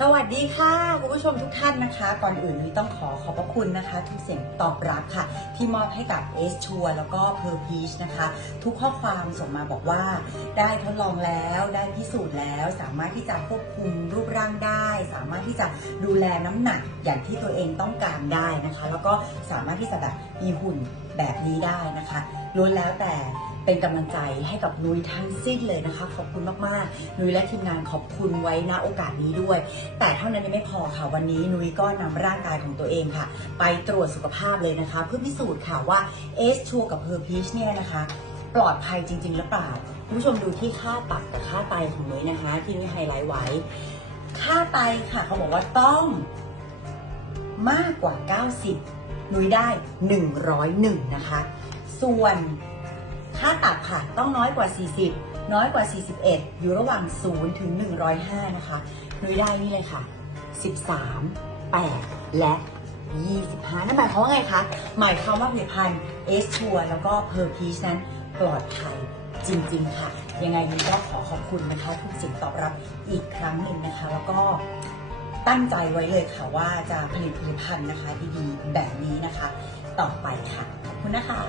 สวัสดีค่ะคุณผู้ชมทุกท่านนะคะ ก่อนอื่นนี้ต้องขอขอบพระคุณนะคะ ทุกเสียงตอบรับค่ะ ที่มอบให้กับเอสชัวแล้วก็เพอร์พีชนะคะ ทุกข้อความส่งมาบอกว่า ได้ทดลองแล้วได้พิสูจน์แล้ว สามารถที่จะควบคุมรูปร่างได้ สามารถที่จะดูแลน้ำหนักอย่างที่ตัวเองต้องการได้นะคะ แล้วก็สามารถที่จะแบบมีหุ่นแบบนี้ได้นะคะล้วนแล้วแต่เป็นกำลังใจให้กับนุ้ยทั้งสิ้นเลยนะคะ ขอบคุณมากๆ นุ้ยและทีมงานขอบคุณไว้ณโอกาสนี้ด้วย แต่เท่านั้นยังไม่พอค่ะวันนี้นุ้ยก็นำร่างกายของตัวเองค่ะ ไปตรวจสุขภาพเลยนะคะ เพื่อพิสูจน์ค่ะว่าเอสชัวกับเพอร์พีชเนี่ยนะคะ ปลอดภัยจริง ๆ หรือเปล่าคุณผู้ชมดูที่ค่าตับกับค่าไตของนุ้ยนะคะ ที่นุ้ยไฮไลท์ไว้ ไตค่ะ เขาบอกว่าต้องมากกว่า 90นุ้ยได้ 101 นะคะ ส่วนค่าตับค่ะต้องน้อยกว่า 40 น้อยกว่า 41 อยู่ระหว่าง 0 ถึง 105 นะคะนุ้ยได้นี่เลยค่ะ 13 8 และ 25 นั่นหมายความว่าไงคะ หมายความว่าผลิตภัณฑ์เอสชัวแล้วก็เพอร์พีชนั้นปลอดภัย จริง ๆ ค่ะ ยังไงนี้ก็ขอขอบคุณนะคะทุกสิ่งตอบรับอีกครั้งหนึ่งนะคะ แล้วก็ตั้งใจไว้เลยค่ะว่าจะผลิตผลิตภัณฑ์นะคะดีๆแบบนี้นะคะ ต่อไปค่ะ ขอบคุณนะคะ